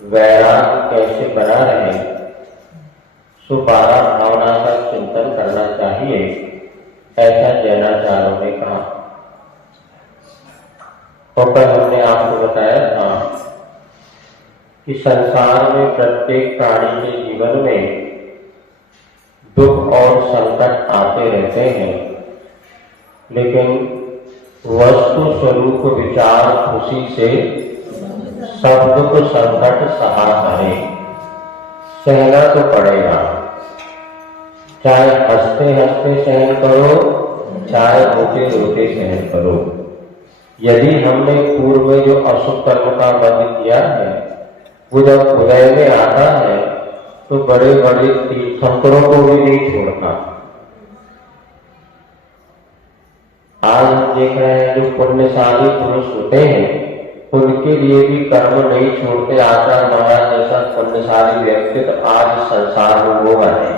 वैराग्य कैसे बना रहे, सो 12 भावना का चिंतन करना चाहिए, ऐसा जैनाचार्यों ने कहा। तो कल हमने आपको बताया था कि संसार में प्रत्येक प्राणी के जीवन में दुख और संकट आते रहते हैं, लेकिन वस्तु स्वरूप विचार खुशी से सब दुख संकट सहा करे। सहना तो पड़ेगा, चाहे हंसते हंसते सहन करो, चाहे रोते रोते सहन करो। यदि हमने पूर्व में जो अशुभ कर्म का बंद किया है, वो जब उदय में आता है तो बड़े बड़े तीर्थंकरों को भी नहीं छोड़ता। आज हम देख रहे हैं जो पुण्यशाली पुरुष होते हैं, उनके लिए भी कर्म नहीं छोड़ते। आचार्य महाराज जैसा पुण्यशाली व्यक्ति तो आज संसार में वो है,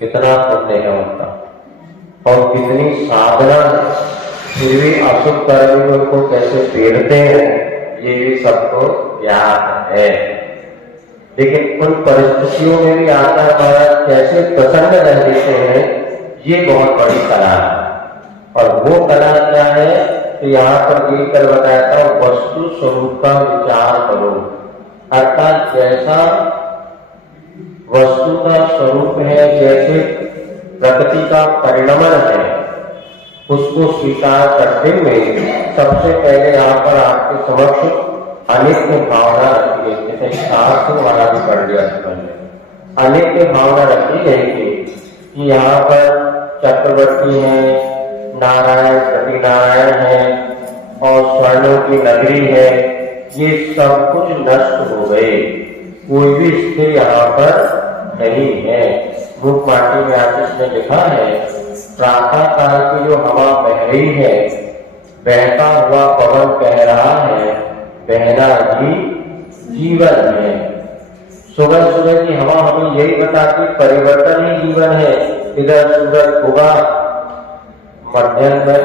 कितना पुण्य है उनका और कितनी साधना, फिर भी अशुभ कर्म में उनको कैसे पीड़ते हैं, ये भी सबको ज्ञात है। लेकिन उन परिस्थितियों में भी आचार्य महाराज कैसे प्रसन्न रह देते हैं, ये बहुत बड़ी कला है। और वो कला क्या है, तो यहाँ पर देखकर बताता हूं, वस्तु स्वरूप का विचार करो। अर्थात जैसा वस्तु का स्वरूप है, जैसे प्रकृति का परिणमन है, उसको स्वीकार करते हुए सबसे पहले यहाँ पर आपके समक्ष अनित्य भावना रखी गई। जैसे शास्त्र वाला भी पढ़ लिया मैंने, अनित्य भावना रखी गई थी कि यहाँ पर चक्रवर्ती है, नारायण सत्यनारायण है और स्वर्णों की नगरी है, ये सब कुछ नष्ट हो गए, कोई भी स्थिर यहाँ पर नहीं है। मूक माटी में आशीष ने लिखा है, प्रातः काल की जो हवा बह रही है, बहता हुआ पवन कह रहा है, बहना ही जीवन है। सुबह सुबह की हवा हमें यही बताती परिवर्तन ही जीवन है। इधर सूरज उगा, मध्यम में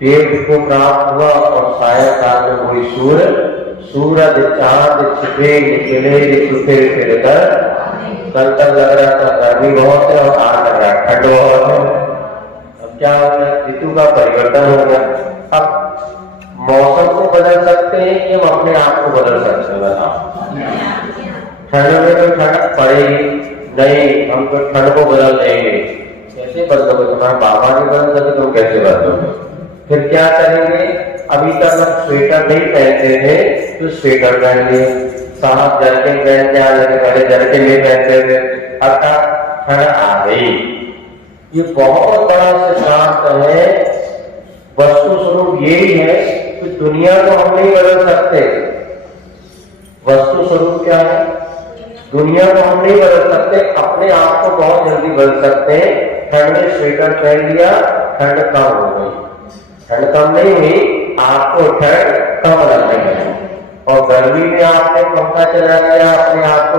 पेट को प्राप्त हुआ और सायंकाल में वही सूरज चांद छिपे निकले छुपे फिर कल तक लग रहा था गर्मी बहुत है और आज लग रहा है ठंड बहुत है। अब क्या हो गया, ऋतु का परिवर्तन हो गया। अब मौसम को बदल सकते हैं कि हम अपने आप को बदल सकते हैं, बताओ। ठंड में तो ठंड पड़ेगी नहीं, हम तो ठंड को बदल देंगे। कैसे बदलोगे, तुम्हारा बाबा नहीं बदल सके, तुम कैसे बदलोगे? फिर क्या करेंगे, अभी तक हम स्वेटर नहीं पहनते थे तो स्वेटर पहन लिए, साहब जरकिन पहन के आ लगे, पहले जरकिन नहीं पहनते थे, अर्थात ठंड आ गई। ये बहुत बड़ा सिद्धांत है। वस्तु स्वरूप यही है कि दुनिया को हम नहीं बदल सकते। वस्तु स्वरूप क्या है, दुनिया को हम नहीं बदल सकते, अपने आप को बहुत जल्दी बदल सकते हैं। ठंड में स्वेटर पहन लिया, ठंड कम हो गई, ठंड कम नहीं हुई, आपको ठंड कम लगने लगी। और गर्मी में आपने पंखा चला लिया, अपने आप को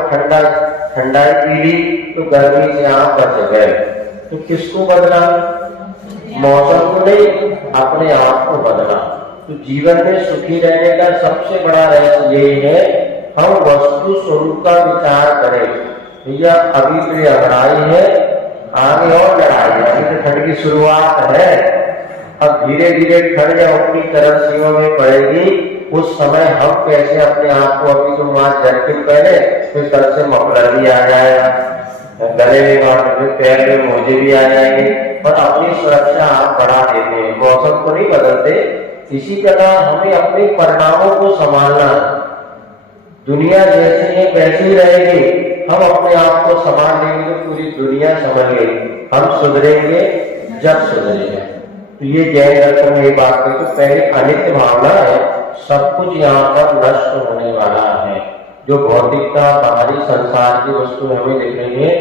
ठंडाई पी ली, तो गर्मी से आप बच गए। तो किसको बदला, मौसम को नहीं, अपने आप को बदला। तो जीवन में सुखी रहने का सबसे बड़ा रहस्य यही है, हम वस्तु स्वरूप का विचार करें। भैया अभी तो ये लड़ाई है, आगे और लड़ाई है, अभी तो ठंड की शुरुआत है। अब धीरे धीरे ठंड जब अपनी चरम सीमा में पड़ेगी, उस समय हम कैसे अपने आप को, अभी तो वहां जैकेट पहने, फिर कल से मफलर भी आ जाएगा, गले में मार, पैर में मोजे भी आ जाएंगे, और अपनी सुरक्षा आप बढ़ा देते हैं। मौसम को नहीं बदलते। इसी तरह हमें अपने परिणामों को संभालना है। दुनिया जैसी है वैसी ही रहेगी, हम अपने आप को संभाल लेंगे तो पूरी दुनिया समझ लेगी। हम सुधरेंगे जब सुधरेंगे। तो ये जैन दर्शन में ये बात कही, तो पहले अनित्य भावना है, सब कुछ यहाँ पर नष्ट होने वाला है। जो भौतिकता बाहरी संसार की वस्तु हमें दिख रही है,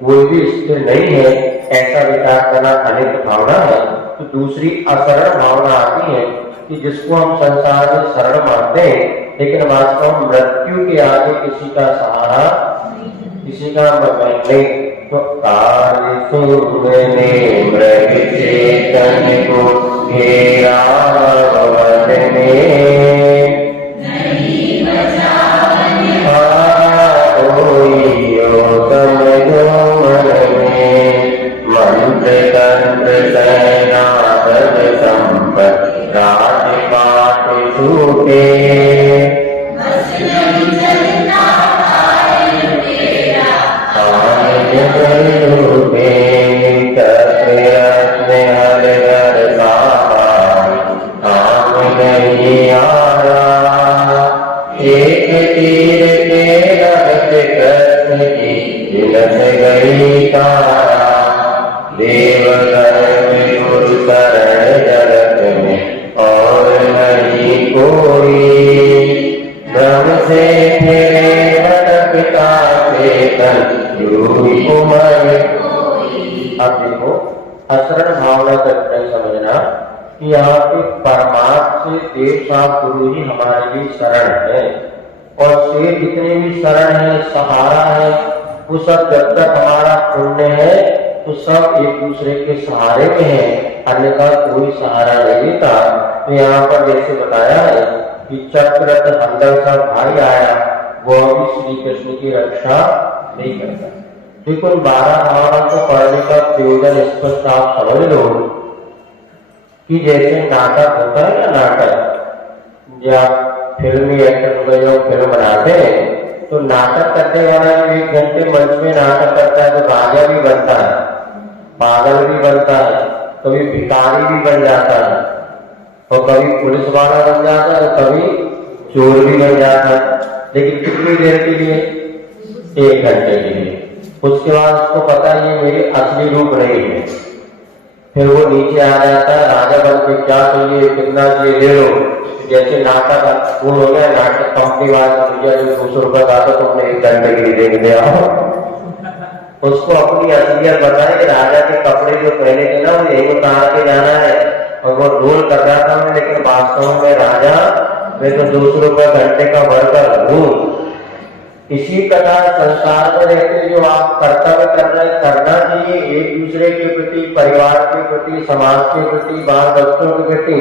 कोई भी स्थिर नहीं है, ऐसा विचार करना अनित्य भावना है। तो दूसरी अशरण भावना आती है कि जिसको हम संसार में शरण मानते हैं, लेकिन वास्तव में मृत्यु के आगे किसी का सहारा, किसी का नहीं। तो काल सुमने मृग चेतन को घेरा भवन में नहीं बचाने तीर के लगते कृष्ण की तिलक गई तारा। देव धर्म गुरु शरण जगत में और नहीं कोई। भ्रम से फिरे भटकता चेतन यूं उमर। अब देखो असरण भावना करके समझना कि यहाँ पे परमात्मा से देव साहब गुरु ही हमारे लिए शरण है। और से जितने भी शरण है, सहारा है, वो सब जब तक हमारा पुण्य है तो सब एक दूसरे के सहारे में है, अन्यथा कोई सहारा नहीं देता। तो यहाँ पर जैसे बताया है कि चक्ररथ हंदर का भाई आया, वो भी श्री कृष्ण की रक्षा नहीं करता। देखो 12 भावना को पढ़ने का प्रयोजन स्पष्ट आप समझ लो कि जैसे नाटक होता है ना, नाटक या फिल्मी एक्टर जो फिल्म बनाते हैं, तो नाटक करने वाला 1 घंटे मंच में नाटक करता है तो राजा भी बनता है, पागल भी बनता है, कभी भिखारी भी बन जाता है, और कभी पुलिस वाला बन जाता है, कभी चोर भी बन जाता है। लेकिन कितनी देर के लिए? 1 घंटे के लिए। उसके बाद उसको पता है ये मेरी असली रूप नहीं है, फिर वो नीचे आ जाता है, राजा बन के क्या चाहिए, कितना चाहिए ले लो। जैसे नाटक पूर्ण हो गया, नाटक कंपनी वाला मुझे 200 रुपये का तो तुमने 1 घंटे के लिए देख दिया। उसको अपनी असलियत बताए कि राजा के कपड़े जो पहने थे ना वो यही उतार के जाना है, और वो रोल कर रहा था मैं, लेकिन वास्तव में राजा मैं तो 200 रुपये घंटे का वर्कर हूँ। इसी प्रकार संसार में रहते जो आप कर्तव्य करना चाहिए एक दूसरे के प्रति, परिवार के प्रति, समाज के प्रति, बाल बच्चों के प्रति,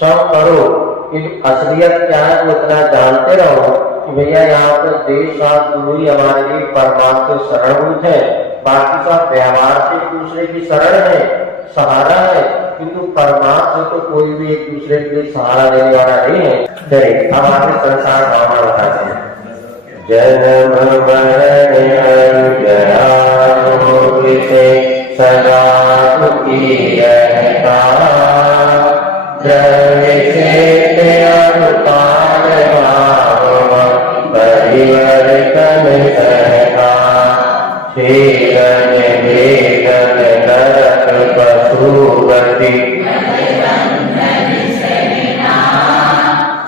सब करो। कि असलियत क्या है वो इतना जानते रहो कि भैया यहाँ पर देव साथ गुरु ही हमारे लिए परमात्मा के शरणभूत है। बाकी सब व्यवहार से एक दूसरे की शरण है, सहारा है, किंतु परमात्मा से तो कोई भी एक दूसरे के लिए सहारा देने वाला नहीं है। चलिए अब आगे संसार भावना बताते हैं। जन्म मरण जरा से सदा सुखी रहता, द्रव्य से अनुपान भाव परिवर्तन सहता। छेदन भेदन नरक पशुगति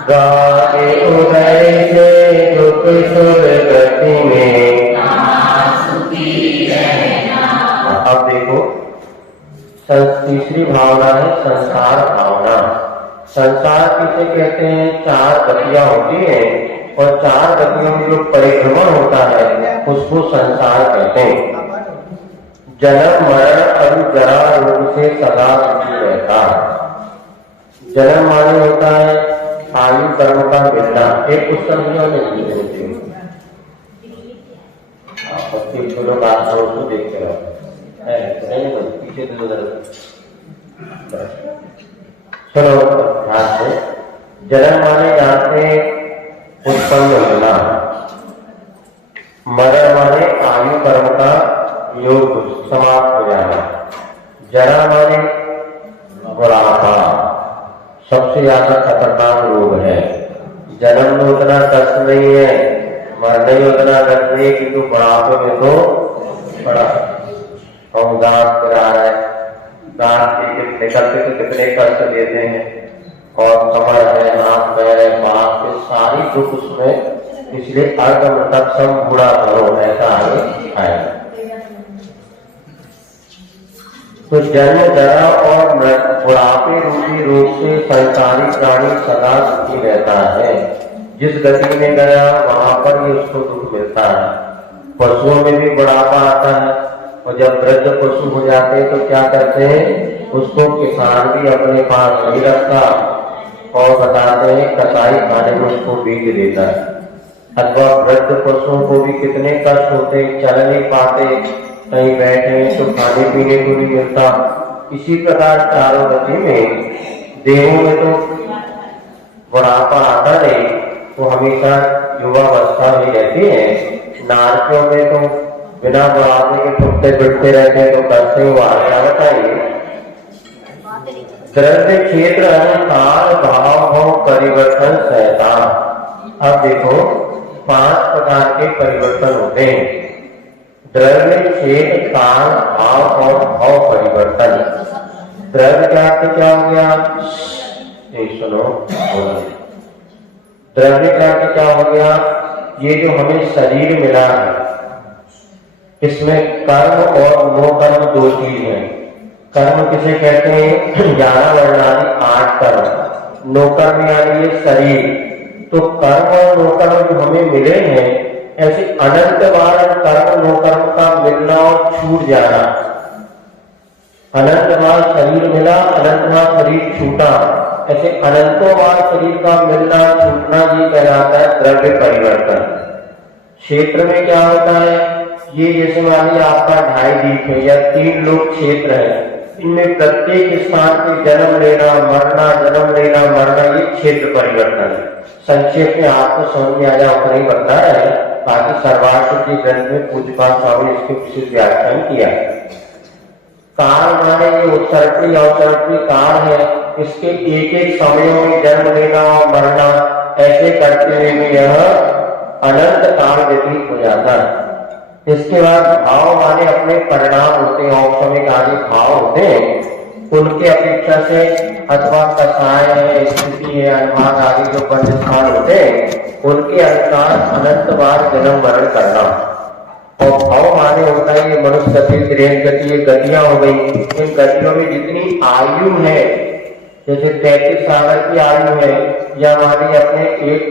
गाके उदय से दुख सुर गति में। अब देखो तीसरी भावना है संसार भावना। संसार किसे कहते हैं? 4 गतियां होती हैं, और 4 गतियों में जो परिभ्रमण होता है उसको संसार कहते हैं। जन्म मरण और जरा रोग से सदा सुखी रहता। जन्म माने होता है आयु कर्म का मिलना। एक पुस्तक में लोग आप उसको देखते रहो, पीछे चलो ध्यान से। जन्म माने जानते उत्पन्न होना, मरण माने आयु कर्म का योग समाप्त हो जाना, जरा माने बुढ़ापा सबसे ज्यादा खतरनाक रोग है। जन्म में उतना कष्ट नहीं है, मरने में उतना कष्ट नहीं, किंतु बुढ़ापे में तो बड़ा। और दांत गिरा है, दांत निकलते तो कितने कष्ट देते हैं, और कमर है, हाथ पैर है, बात है, सारी दुख उसमें। इसलिए अर्ध मतलब सब बुरा करो, ऐसा आगे आएगा। तो जन्म जरा और बुढ़ापे रूपी रोग से संसारी प्राणी सदा सुखी रहता है। जिस गति में गया वहां पर ही उसको दुख मिलता है। पशुओं में भी बुढ़ापा आता है, और जब वृद्ध पशु हो जाते हैं तो क्या करते हैं, उसको किसान भी अपने पास नहीं रखता, और बताते हैं कसाई खाने में उसको बेच देता है। अथवा वृद्ध पशुओं को भी कितने कष्ट होते, चल नहीं पाते, कहीं बैठे तो खाने पीने को नहीं मिलता। इसी प्रकार चारों गति में देहों में तो बुढ़ापा आता नहीं, वो हमेशा युवावस्था में रहती है। नारकियों में तो बिना बुढ़ापे के टूटते पिटते रहते हैं, तो कष्ट ही वो आगे बताइए। द्रव्य क्षेत्र अनुसार भाव भाव परिवर्तन सहता। अब देखो 5 प्रकार के परिवर्तन होते हैं। द्रव्य, छेद, काल, भाव और भाव परिवर्तन। द्रव्य का अर्थ क्या हो गया? सुनो, द्रव्य का अर्थ क्या हो गया? ये जो हमें शरीर मिला है, इसमें कर्म और नो कर्म 2 चीज है। कर्म किसे कहते हैं? 11 वर्ण आदि 8 कर्म। नो कर्म यानी ये शरीर। तो कर्म और नो कर्म जो हमें मिले हैं, ऐसे अनंत बार कर्म नो कर्म का मिलना और छूट जाना। अनंत बार शरीर मिला, अनंत बार शरीर छूटा, ऐसे अनंतों बार शरीर का मिलना छूटना ये कहलाता है द्रव्य परिवर्तन। क्षेत्र में क्या होता है? ये जैसे मानिए आपका 2.5 दीप है या 3 लोक क्षेत्र है, इनमें प्रत्येक स्थान पे जन्म लेना मरना, जन्म लेना मरना, ये क्षेत्र परिवर्तन है। संक्षेप में आपको समझ में आ जाए उतना ही बता है। बाकी सर्वार्थ के ग्रंथ में पूज्यपाद साहब ने इसके विशेष व्याख्यान किया है। काल माने ये उत्सर्पी अवसर्पी काल है, इसके एक एक समयों में जन्म लेना और मरना, ऐसे करते हुए में यह अनंत काल व्यतीत हो जाता है। इसके बाद भाव माने अपने परिणाम होते हैं, औपचारिक आदि भाव होते हैं, उनके अपेक्षा से अथवा कसाय है, स्थिति है, अनुमान आदि जो पंच स्थान होते हैं, उनके अनुसार अनंत बार जन्म मरण करना। और भाव माने होता है ये मनुष्य गति, त्रेन गति, ये गतियां हो गई। इन गतियों में जितनी आयु है, जैसे 33 साल की आयु है या मानिए अपने 1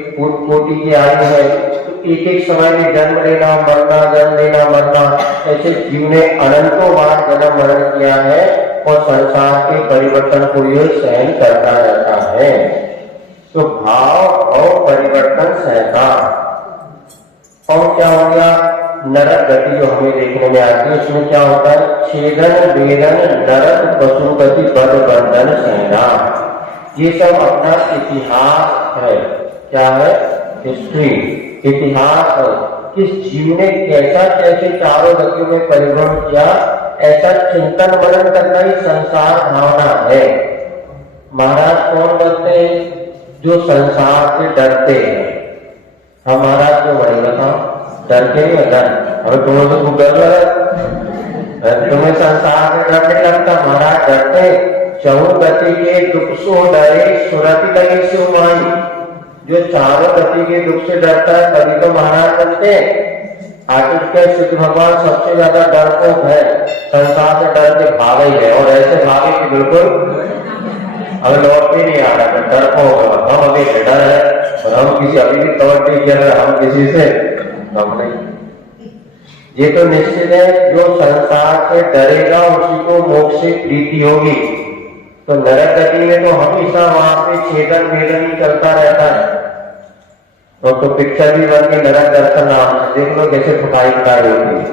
कोटि की आयु है, तो एक एक समय में जन्म लेना मरना, जन्म लेना मरना, ऐसे जीव ने अनंतों बार जन्म मरण किया है और संसार के परिवर्तन को यह सहन करता रहता है। तो भाव परिवर्तन सहता। और क्या हो गया? नरक गति जो हमें देखने में आती है, उसमें क्या होता है? छेदन, वेदन, नरक, पशु गति, बद, बंधन, सहना, ये सब अपना इतिहास है। क्या है? हिस्ट्री, इतिहास है। किस जीव ने कैसा कैसे चारों गतियों में परिभ्रमण किया, ऐसा चिंतन मनन करना ही संसार भावना है। महाराज कौन बनते हैं? जो संसार से डरते हैं। हम महाराज क्यों बनेगा था? डरते नहीं डर, और तुम्हें तो डर लगा, तुम्हें संसार से डर नहीं लगता। महाराज डरते, चहु गति के दुख सो डरे, सुरति लगे से माई। जो चारों गति के दुख से डरता है तभी तो महाराज बनते हैं। आखिर के श्री भगवान सबसे ज्यादा डरपोक है, संसार से डर के भागे है, और ऐसे भागे कि बिल्कुल अगर लौट भी नहीं आ रहा, डरपोक हम अभी डर है, और हम किसी अभी भी तौर पर किया हम किसी से हम नहीं। ये तो निश्चित है, जो संसार से डरेगा उसी को मोक्ष से प्रीति होगी। तो नरक गति में तो हमेशा वहां पे छेदन वेदन ही चलता रहता है। तो पिक्चर भी बन के नरक दर्शन नाम देख लो कैसे फुटाई फुटाई होती है।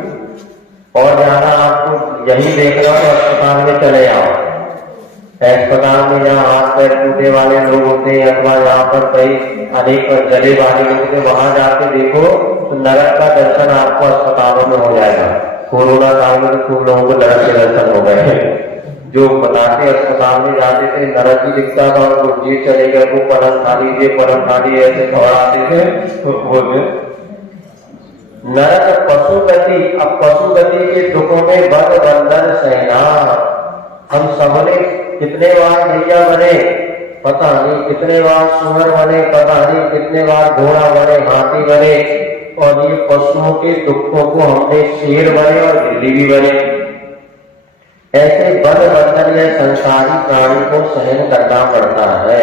और जहां आपको यही देखना तो अस्पताल में चले आओ। अस्पताल में जहाँ हाथ पैर टूटे वाले लोग होते हैं अथवा यहाँ पर कई अनेक जले वाले लोग होते, वहां जाके देखो तो नरक का दर्शन आपको अस्पतालों में हो जाएगा। कोरोना काल में तो खूब लोगों को नरक के दर्शन हो गए। जो बताते अस्पताल में जाते थे नरक ही दिखता था, उनको ये चले गए, वो पलंग खा लीजिए, पलंग खा लीजिए, ऐसे खबराते थे। तो बोलते नरक पशु गति। अब पशु गति के दुखों में बद बंधन सहना। हम सबने कितने बार गैया बने पता नहीं, कितने बार सुअर बने पता नहीं, कितने बार घोड़ा बने, हाथी बने, और ये पशुओं के दुखों को हमने शेर बने और बिल्ली भी बने। ऐसे बद बंधन या संसारी प्राणी को सहन करना पड़ता है।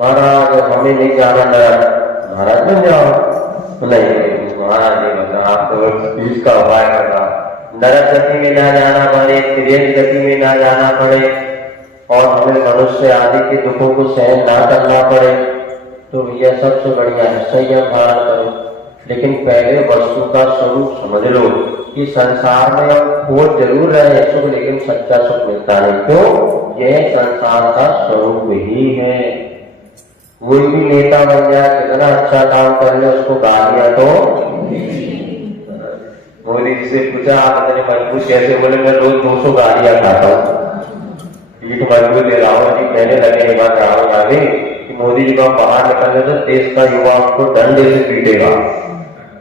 महाराज हमें नहीं जाना नरक, महाराज बन जाओ। नहीं महाराज नहीं बनना, आप तो इसका उपाय करना। नरक गति में ना जाना पड़े, त्रियन गति में ना जाना पड़े, और हमें मनुष्य आदि के दुखों को सहन ना करना पड़े, तो यह सबसे बढ़िया है, संयम धारण करो। लेकिन पहले वस्तु का स्वरूप समझ लो कि संसार में हम खोज जरूर रहे सुख, लेकिन सच्चा सुख मिलता नहीं। क्यों? यह संसार का स्वरूप ही है। कोई भी नेता बन जाए, कितना अच्छा काम कर ले, उसको गालियां तो मोदी जी से पूछा आप इतने मजबूत कैसे? बोले मैं रोज 200 गालियां खाता हूँ, पीठ मजबूत ले रहा हूँ। जी कहने लगे एक बार राहुल गांधी कि मोदी जी को बाहर निकलने तो देश का युवा आपको डंडे से पीटेगा।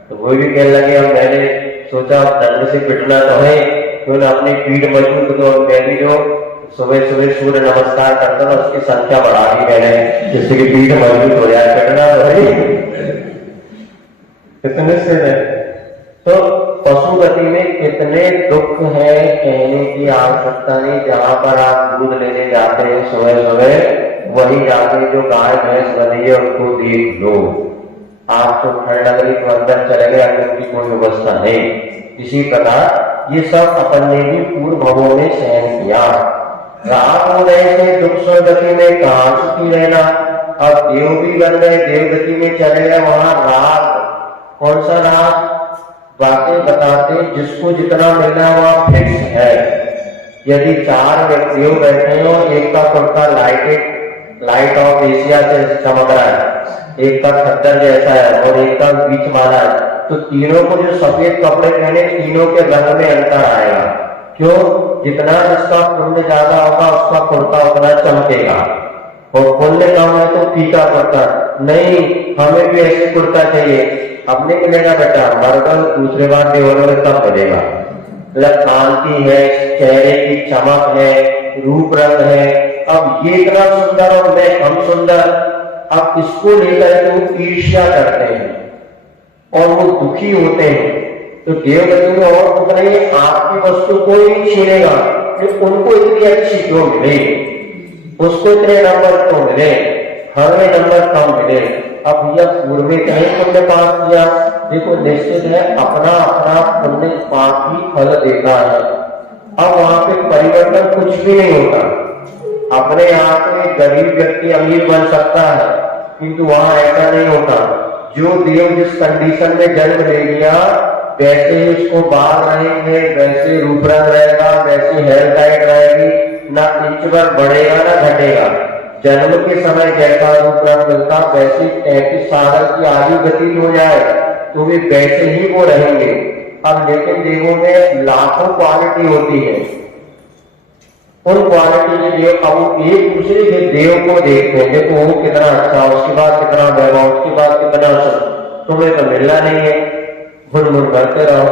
तो वो भी कहने लगे अब मैंने सोचा दंड से पिटना तो है, क्यों ना अपनी पीठ मजबूत, तो मैं भी जो सुबह सुबह सूर्य नमस्कार करता था उसकी संख्या बढ़ा दी मैंने, जिससे कि पीठ मजबूत हो जाए, पिटना तो है। कितने से है। तो पशु गति में कितने दुख है कहने की आवश्यकता नहीं। जहां पर आप दूध लेने जाते हैं सुबह सुबह, वही जाके जो गाय भैंस बनी है उनको देख लो। आप तो ठंड लग रही तो अंदर चले गए, अंदर की कोई व्यवस्था नहीं। इसी प्रकार ये सब अपन ने भी पूर्व भवों में सहन किया। राग हो गए थे दुख स्वर गति में, कहां सुखी रहना। अब देव भी बन गए, देव गति में चले गए, वहां राग, कौन सा राग, बातें बताते जिसको जितना मिलना है वहां फिक्स है। यदि 4 व्यक्ति बैठे हो, एक का कुर्ता लाइट ऑफ एशिया से चमक रहा है, एक का खद्दर जैसा है और एक का बीच वाला है, तो तीनों को जो सफेद कपड़े पहने तीनों के रंग में अंतर आएगा। क्यों? जितना जिसका पुण्य ज्यादा होगा उसका कुर्ता उतना चमकेगा, और पुण्य कम है तो फीका कुर्ता। नहीं, हमें भी ऐसे कुर्ता चाहिए। अब नहीं मिलेगा बेटा, मर्दन दूसरे बार देवलों में तब मिलेगा। मतलब कांति है, चेहरे की चमक है, रूप रंग है। अब ये इतना सुंदर और मैं हम सुंदर, अब इसको लेकर तो ईर्ष्या करते हैं और वो दुखी होते हैं। तो देवगति में और दुख नहीं, आपकी वस्तु कोई नहीं छीनेगा, उनको इतनी अच्छी क्यों मिले, उसको इतने नंबर क्यों मिले, हमें नंबर कम मिले। अब यह पूर्व में कहीं पुण्य पाप किया, देखो निश्चित है अपना अपना पुण्य पाप ही फल देता है। अब वहां पे परिवर्तन कुछ भी नहीं होता। अपने आप में गरीब व्यक्ति अमीर बन सकता है, किंतु वहां ऐसा नहीं होता। जो देव जिस कंडीशन में जन्म ले लिया वैसे ही उसको बाल रहेंगे, वैसे रूप रंग रहेगा, वैसी हेयर टाइट रहेगी, ना इंच भर बढ़ेगा ना घटेगा। जन्म के समय जैसा रूप रंग मिलता वैसी 33 साल की आयु गति हो जाए तो भी वैसे ही वो रहेंगे। अब लेकिन देवों में लाखों क्वालिटी होती है, उन क्वालिटी के देव अब एक दूसरे के देव को देखते हैं, देखो वो कितना अच्छा, उसके बाद कितना वैभव, उसके बाद कितना अच्छा, तुम्हें तो मिलना नहीं है, गुनगुन करते रहो,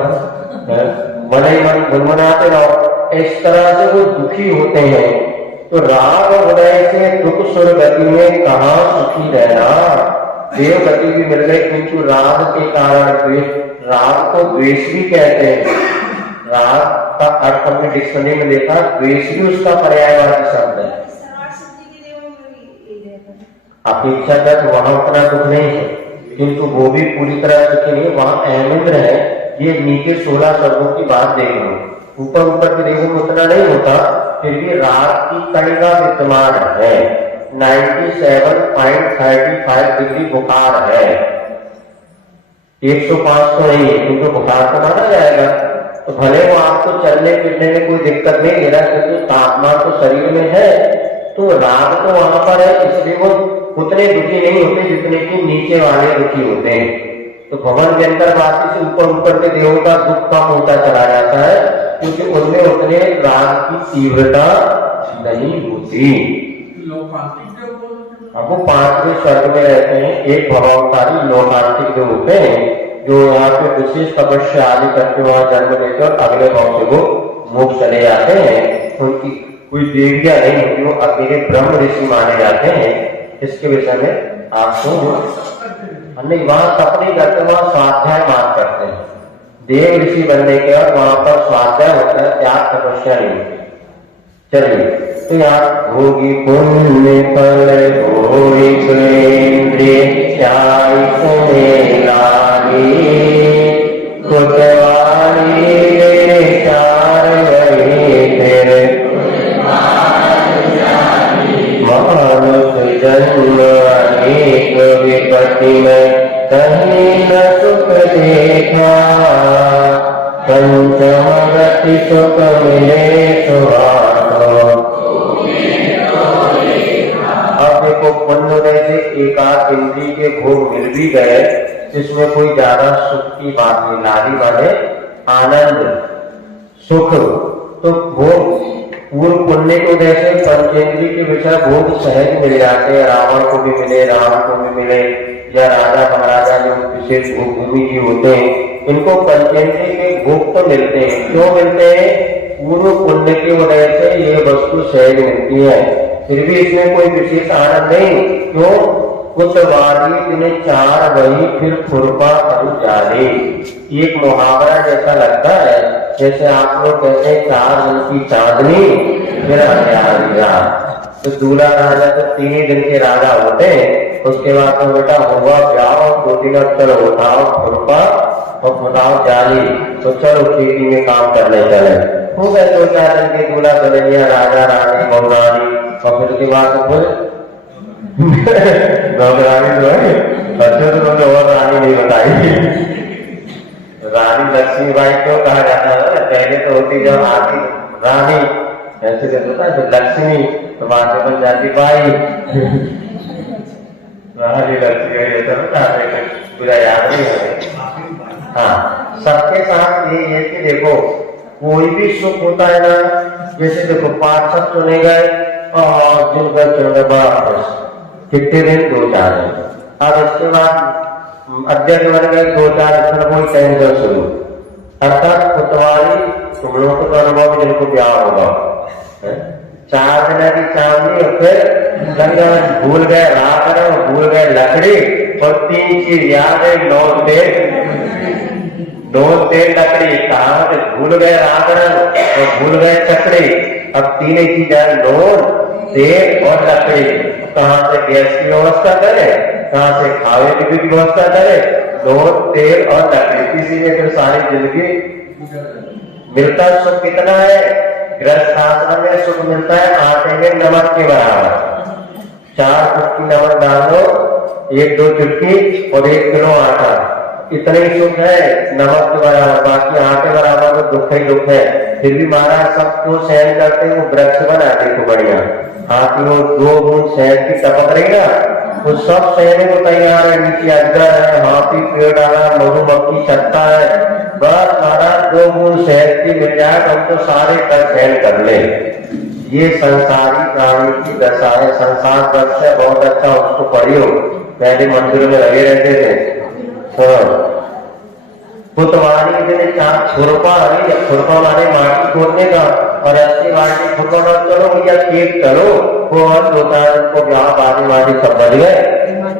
मन ही मन गुनगुनाते रहो। इस तरह से वो दुखी होते हैं। तो राग हृदय से दुख सुर गति में कहां सुखी रहना। देव गति भी मिल गई, किंतु राग के कारण द्वेष, राग को द्वेष भी कहते हैं। राग का अर्थ हमने डिक्शनरी में देखा, द्वेष भी उसका पर्यायवाची शब्द है। अपेक्षाकृत वहां उतना दुख नहीं है, किंतु वो भी पूरी तरह सुखी नहीं, वहां अहमिंद्र है। ये नीचे 16 शब्दों की बात देख लो, ऊपर ऊपर के देखो उतना नहीं होता, फिर भी राग की कणिका विद्यमान है। 97.35 डिग्री बुखार है, 105 तो नहीं है, क्योंकि बुखार तो माना जाएगा। तो भले वो आपको चलने फिरने में कोई दिक्कत नहीं दे रहा, क्योंकि तापमान तो शरीर में है, तो राग तो वहां पर है, इसलिए वो उतने दुखी नहीं होते जितने कि नीचे वाले दुखी होते हैं। तो भवन के अंदर वासी से ऊपर ऊपर के देवों का दुख कम होता चला जाता है, क्योंकि उनमें उतने राग की तीव्रता नहीं होती। अब वो 5वें स्वर्ग में रहते हैं। एक भवावतारी लोकांतिक जो होते हैं, जो यहाँ पे विशेष तपस्या आदि करके वहां जन्म लेकर अगले भाव से वो मोक्ष चले जाते हैं। उनकी कोई देवियां नहीं होती, वो अकेले ब्रह्म ऋषि माने जाते हैं। इसके विषय में आपको नहीं, वहां तप नहीं करते, वहां स्वाध्याय मार्ग करते हैं। देव ऋषि बनने के बाद वहां पर स्वाध्याय होता है, त्याग तपस्या नहीं होती। चलिए, तो यहाँ भोगी पुण्य फल होई इंद्रिय चाय सुनेलानी कुटवारी चार गई फिर मानुष जन्म अनेक विपत्ति में कहीं न सुख देखा, पंचम गति सुख मिले सुहागो। अब देखो पुण्य से एकाक इंद्रिय के भोग मिल भी गए, जिसमें कोई ज्यादा सुख की बात नहीं, नारी वाले आनंद सुख। तो भोग पूर्व पुण्य को जैसे पंचेंद्रिय के विषय भोग सहज मिल जाते हैं, रावण को भी मिले, राम को भी मिले, या राजा महाराजा जो विशेष भूमि की होते हैं, इनको पंचेंद्रिय के भोग तो मिलते हैं। क्यों मिलते हैं? पूर्व पुण्य की वजह से ये वस्तु सहज मिलती है, फिर भी इसमें कोई विशेष आनंद नहीं। क्यों? कुतवाली दिन चार वही फिर खुरपा करू जाने। एक मुहावरा जैसा लगता है, जैसे आप लोग कहते हैं 4 दिन की चांदनी फिर अंधियार। तो दूल्हा राजा तो 3 ही दिन के राजा होते हैं, उसके बाद तो बेटा हुआ ब्याह और 2 दिन चलो उठाओ खुरपा और फुटाओ जाली, तो चलो खेती में काम करने चले। हो गए 2-4 दिन के दूल्हा दुल्हनिया, राजा रानी बहुरानी, और फिर उसके बाद तो फिर रानी जो है बच्चों तो तुमने और रानी नहीं बताई। रानी लक्ष्मीबाई क्यों कहा जाता है? पहले तो होती जब आती रानी ऐसे जब होता है तो लक्ष्मी, तो बाद में बन जाती बाई। रानी लक्ष्मी ऐसा होता है, पूरा याद नहीं है। हाँ, सबके साथ ये है कि देखो कोई भी सुख होता है ना, जैसे देखो 5 सब चुने गए और जिनका चुने बड़ा कितने दिन 2-4 दिन, अब इसके बाद अध्यक्ष बन गए 2-4 दिन, कोई टेंशन शुरू, अर्थात कुतवाली तुम लोग तो अनुभव जिनको ब्याह होगा 4 दिन की चांदनी, और फिर भूल गए रावण, भूल गए लकड़ी, और 3 चीज याद है, 9 तेल लकड़ी, कहा भूल गए रावण और भूल गए चकड़ी। अब 3 ही चीज है, नोन तेल और लकड़ी। कहाँ से गैस की व्यवस्था करे, कहाँ से खावे की भी व्यवस्था करे, नोन तेल और लकड़ी। इसी में फिर सारी जिंदगी मिलता सुख कितना है? गृहस्थ आश्रम में सुख मिलता है आटे में नमक के बराबर। 4 चुटकी नमक डाल दो, 1-2 चुटकी और 1 किलो आटा, इतने ही सुख है नमक के बराबर। बाकी आटे बराबर तो दुख ही दुख है। फिर भी महाराज सब क्यों सहन करते हैं? वो वृक्ष बना देखो बढ़िया, हाथी वो 2 बूंद शहद की टपक रही ना, वो सब सहने को तैयार है। नीचे अजगर है, हाथी पेड़ डाला, मधुमक्खी छत्ता है, बस महाराज 2 बूंद शहद की मिल जाए हम तो सारे कर सहन कर ले। ये संसारी प्राणी की दशा है। संसार वृक्ष है, बहुत अच्छा, उसको पढ़ियो, पहले मंदिरों में लगे रहते थे। कुतवाली दिन 4 खुरपा, अरे खुरपा माने माटी खोदने का, और ऐसी माटी खुरपा मत चलो भैया खेत चलो, वो और 2-4 को ब्याह बाजे वाले सब बज गए।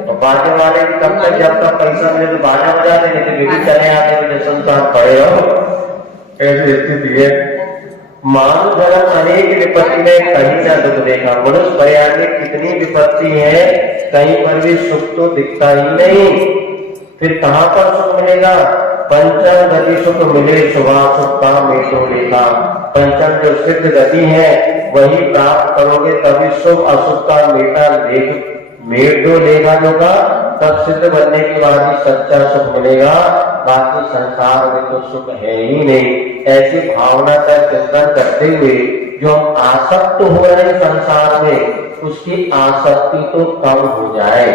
तो बाजे वाले भी कब तक, जब तक पैसा मिले तो बाजा बजा देंगे, तो भी चले आते हैं, संसार पड़े रहो। ऐसी स्थिति है। मानव जगत अनेक विपत्ति में कहीं ना दुख देखा। मनुष्य पर्याय में कितनी विपत्ति है, कहीं पर भी सुख तो दिखता ही नहीं। फिर कहाँ पर सुख मिलेगा? पंचम गति सुख मिले शुभा सुख का मेटो लेखा। पंचम जो सिद्ध गति है वही प्राप्त करोगे, तभी शुभ अशुभ का मेट जो लेगा जो का, तब सिद्ध बनने के बाद ही सच्चा सुख मिलेगा। बाकी संसार में तो सुख है ही नहीं। ऐसी भावना का चिंतन करते हुए जो हम आसक्त हो रहे हैं संसार में, उसकी आसक्ति तो कम हो जाए।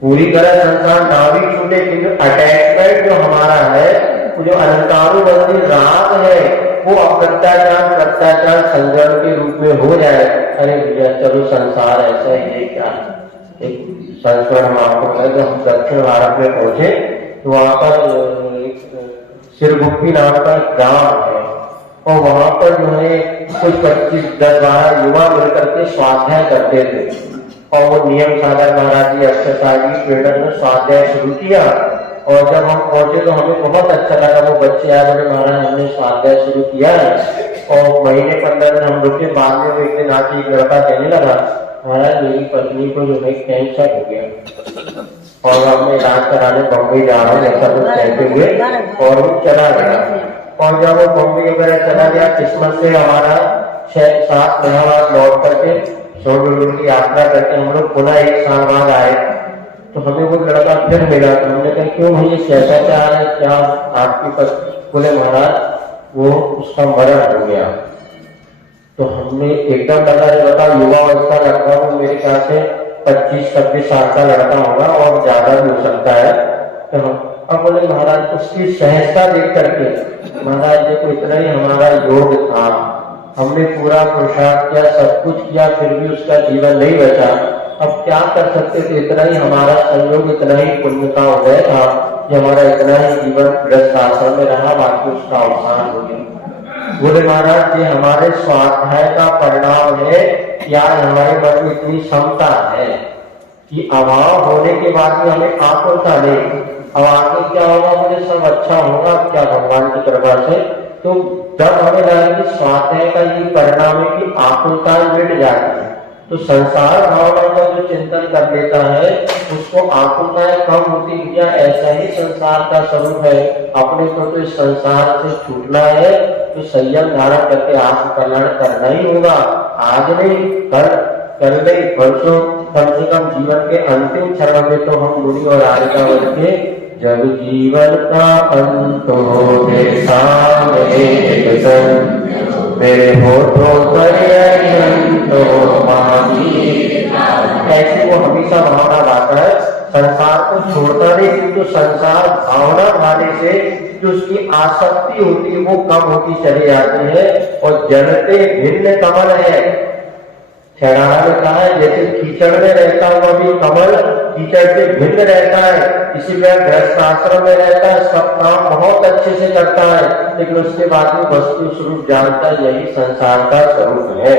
पूरी तरह संसार ना भी छूटे, क्योंकि अटैचमेंट जो हमारा है, वो जो अलंकारुबंधी राग है, वो अप्रत्याचार संजम के रूप में हो जाए। अरे भैया चलो संसार ऐसा ही है क्या। एक संस्करण हम आपको कहें, जब हम दक्षिण भारत में पहुंचे तो वहां पर सिरगुप्पी नाम का गांव है, और वहां पर जो है कुछ 25-10-12 युवा मिलकर के स्वाध्याय करते थे। और वो नियम सागर महाराज जी एक्सरसाइज ट्रेनर ने स्वाध्याय शुरू किया, और जब हम पहुंचे तो हमें बहुत अच्छा लगा। वो बच्चे आए, बोले महाराज हमने स्वाध्याय शुरू किया है, और महीने 15 दिन हम रुके। बाद में एक दिन आके एक लड़का कहने लगा, महाराज मेरी पत्नी को जो है कैंसर हो गया, और हमने इलाज कराने बम्बई जा रहा हूँ, ऐसा कुछ कहते हुए और वो चला गया। और जब वो बम्बई वगैरह चला गया, किस्मत से हमारा 6-7 महीना बाद लौट करके सोनभद्र की यात्रा करके हम लोग पुनः 1 साल बाद आए, तो हमें वो लड़का फिर मिला। तो हमने कहा क्यों भैया कैसा क्या है, क्या आपकी पत्नी? बोले महाराज वो उसका मरण हो गया। तो हमने एकदम लगा युवा अवस्था लड़का, वो मेरे ख्याल से 25-26 साल का लड़का होगा, और ज्यादा भी हो सकता है। तो अब बोले महाराज उसकी सहजता देख करके, महाराज देखो इतना ही हमारा योग था, हमने पूरा पुरुषार्थ किया, सब कुछ किया, फिर भी उसका जीवन नहीं बचा। अब क्या कर सकते थे, इतना ही हमारा संयोग, इतना ही पुण्य का उदय था कि हमारा इतना ही जीवन गृहस्थ आश्रम में रहा, बाकी उसका अवसान हो गया। बोले महाराज ये हमारे स्वाध्याय का परिणाम है या हमारे मन में इतनी क्षमता है कि अभाव होने के बाद भी हमें आकुलता नहीं, अब आगे क्या होगा, मुझे सब अच्छा होगा क्या भगवान की कृपा से। तो जब हमें लगा कि स्वाध्याय का ये परिणाम है कि आकुलता मिट जाती है, तो संसार भावना का जो चिंतन कर लेता है उसको आकुलताएं कम होती है। ऐसा ही संसार का स्वरूप है, अपने को तो इस संसार से छूटना है तो संयम धारण करके आत्म कल्याण करना ही होगा। आज नहीं कल नहीं परसों, कम से कम जीवन के अंतिम क्षण में तो हम मुनि और आर्या बन के जब जीवन का अंत हो मेरे होठों पर ऐसी वो हमेशा भावना लाता है, संसार को छोड़ता नहीं, क्योंकि संसार भावना भाने से जो उसकी आसक्ति होती है वो कम होती चली जाती है। और जलते भिन्न कमल है, छेड़ाना ने कहा है जैसे कीचड़ में रहता हुआ भी कमल कीचड़ से भिन्न रहता है, इसीलिए गृहस्थ आश्रम में रहता है, सब काम बहुत अच्छे से करता है, लेकिन उसके बाद में वस्तु स्वरूप जानता है यही संसार का स्वरूप है।